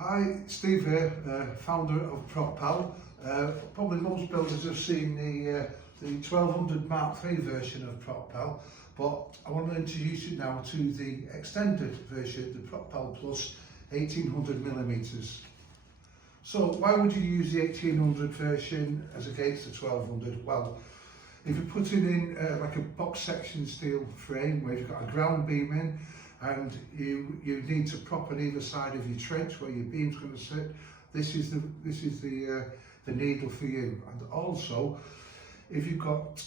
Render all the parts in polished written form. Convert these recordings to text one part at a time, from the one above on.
Hi, Steve here, founder of PropPal. Probably most builders have seen the 1200 Mark III version of PropPal, but I want to introduce you now to the extended version, the PropPal Plus 1800 millimeters. So why would you use the 1800 version as against the 1200? Well, if you're putting in like a box section steel frame where you've got a ground beam in, and you need to prop on either side of your trench where your beam's going to sit, this is the needle for you. And also, if you've got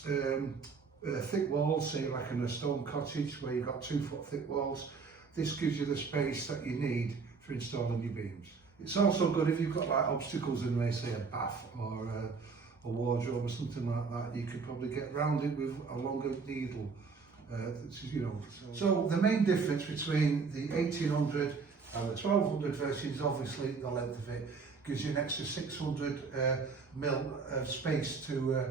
thick walls, say like in a stone cottage where you've got 2 foot thick walls, this gives you the space that you need for installing your beams. It's also good if you've got like obstacles in, like say a bath or a wardrobe or something like that. You could probably get round it with a longer needle. So the main difference between the 1800 and the 1200 version is obviously the length of it. Gives you an extra 600 mil of space to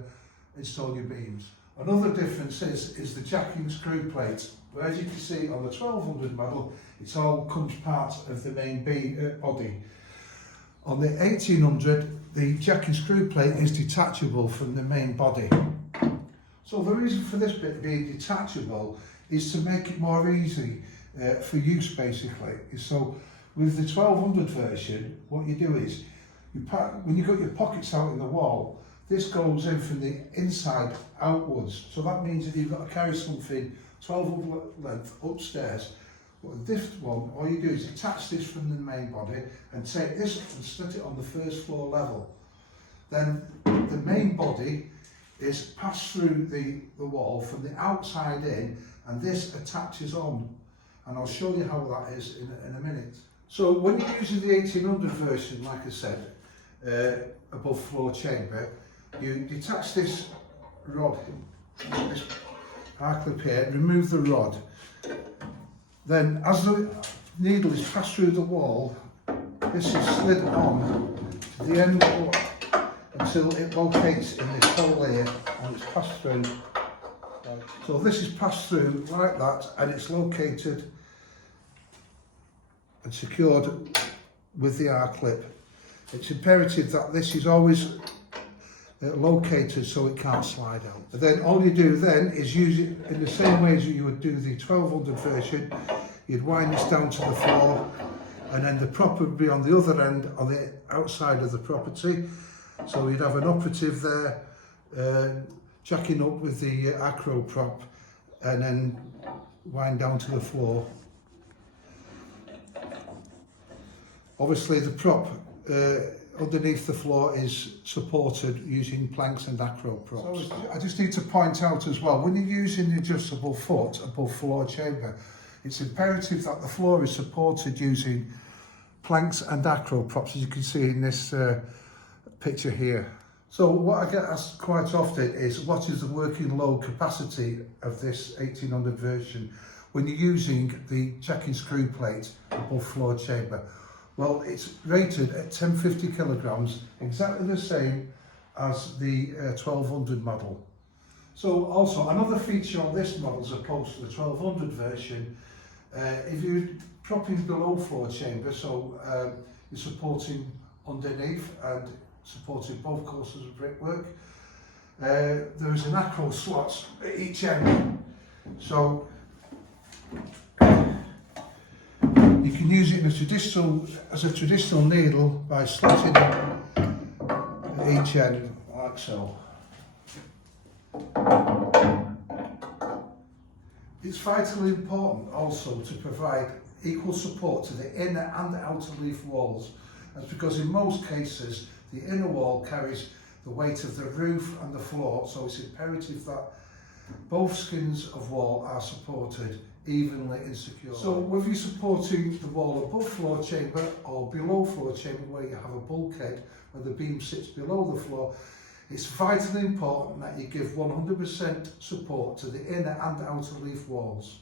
install your beams. Another difference is the jacking screw plate. Where, as you can see on the 1200 model, it's all comes part of the main body. On the 1800, the jacking screw plate is detachable from the main body. So the reason for this bit being detachable is to make it more easy for use basically. So with the 1200 version, what you do is, when you've got your pockets out in the wall, this goes in from the inside outwards. So that means that you've got to carry something 1200 length upstairs. But with this one, all you do is attach this from the main body and take this and set it on the first floor level. Then the main body is passed through the wall from the outside in, and this attaches on, and I'll show you how that is in a minute. So when you're using the 1800 version, like I said, above floor chamber, you detach this rod, this R-clip here, remove the rod. Then as the needle is passed through the wall, this is slid on to the end until it locates in this hole here, and it's passed through. So this is passed through like that, and it's located and secured with the R-clip. It's imperative that this is always located so it can't slide out. And then all you do then is use it in the same way as you would do the 1200 version. You'd wind this down to the floor, and then the prop would be on the other end, on the outside of the property. So you'd have an operative there, jacking up with the acro prop, and then wind down to the floor. Obviously the prop underneath the floor is supported using planks and acro props. So I just need to point out as well, when you're using the adjustable foot above floor chamber, it's imperative that the floor is supported using planks and acro props, as you can see in this picture here. So what I get asked quite often is, what is the working load capacity of this 1800 version when you're using the jacking screw plate above floor chamber? Well, it's rated at 1050 kilograms, exactly the same as the 1200 model. So also another feature on this model as opposed to the 1200 version, if you're propping below floor chamber, so you're supporting underneath and supporting both courses of brickwork, there is an acro slot at each end. So you can use it as a traditional needle by slotting it at each end, like so. It's vitally important also to provide equal support to the inner and outer leaf walls. That's because in most cases the inner wall carries the weight of the roof and the floor, so it's imperative that both skins of wall are supported evenly and securely. So whether you're supporting the wall above floor chamber or below floor chamber where you have a bulkhead where the beam sits below the floor, it's vitally important that you give 100% support to the inner and outer leaf walls.